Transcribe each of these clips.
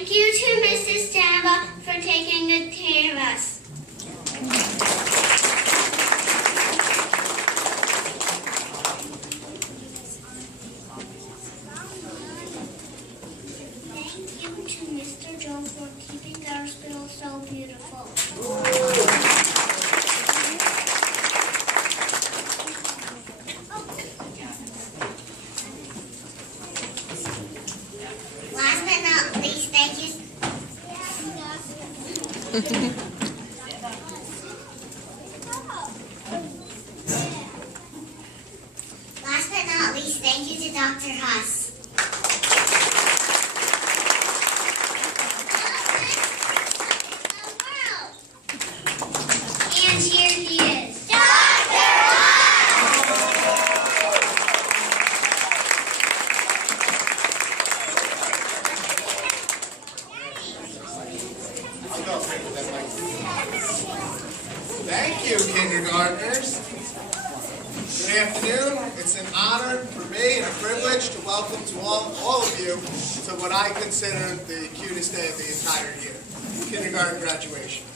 Thank you to Mrs. Java for taking good care of us. Thank you to Mr. Joe for keeping our school so beautiful. Last but not least, thank you. Last but not least, thank you to Dr. Huss. And here he is. Dr. Thank you, kindergartners. Good afternoon. It's an honor for me and a privilege to welcome to all of you to what I consider the cutest day of the entire year, kindergarten graduation.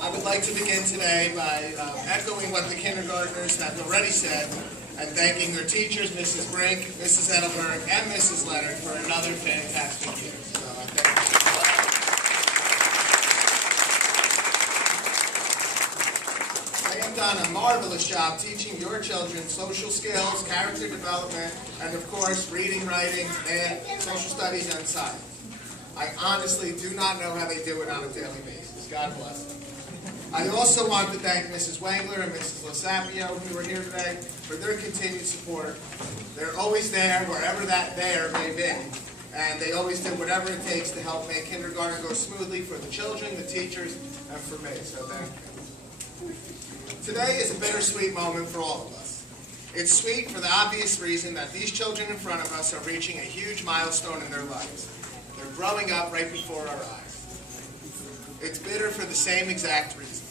I would like to begin today by echoing what the kindergartners have already said and thanking their teachers, Mrs. Brink, Mrs. Edelberg, and Mrs. Leonard for another fantastic year. So I thank you. I have done a marvelous job teaching your children social skills, character development, and of course reading, writing, math, social studies, and science. I honestly do not know how they do it on a daily basis. God bless them. I also want to thank Mrs. Wengler and Mrs. Losapio, who are here today, for their continued support. They're always there, wherever that there may be, and they always do whatever it takes to help make kindergarten go smoothly for the children, the teachers, and for me, so thank you. Today is a bittersweet moment for all of us. It's sweet for the obvious reason that these children in front of us are reaching a huge milestone in their lives. They're growing up right before our eyes. It's bitter for the same exact reason.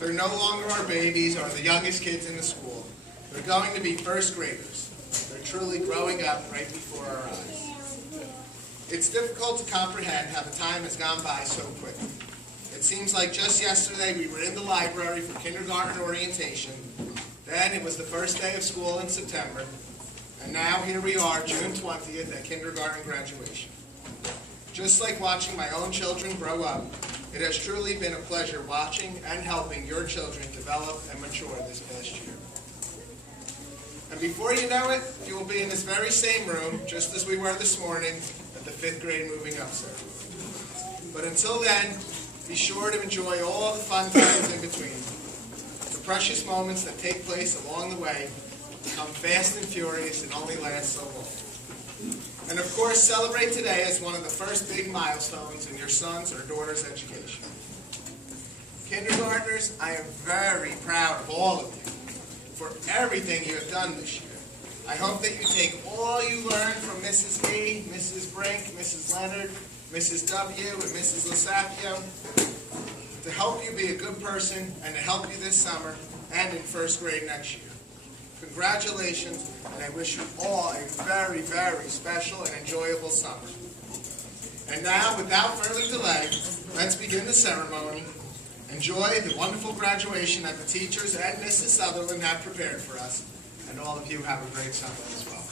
They're no longer our babies or the youngest kids in the school. They're going to be first graders. They're truly growing up right before our eyes. It's difficult to comprehend how the time has gone by so quickly. It seems like just yesterday we were in the library for kindergarten orientation. Then it was the first day of school in September. And now here we are, June 20th, at kindergarten graduation. Just like watching my own children grow up, it has truly been a pleasure watching and helping your children develop and mature this past year. And before you know it, you will be in this very same room, just as we were this morning, at the 5th grade moving up ceremony. But until then, be sure to enjoy all the fun times in between. The precious moments that take place along the way become fast and furious and only last so long. And of course, celebrate today as one of the first big milestones in your son's or daughter's education. Kindergartners, I am very proud of all of you for everything you have done this year. I hope that you take all you learned from Mrs. E, Mrs. Brink, Mrs. Leonard, Mrs. W, and Mrs. Losapio to help you be a good person and to help you this summer and in first grade next year. Congratulations, and I wish you all a very, very special and enjoyable summer. And now, without further delay, let's begin the ceremony. Enjoy the wonderful graduation that the teachers and Mrs. Sutherland have prepared for us, and all of you have a great summer as well.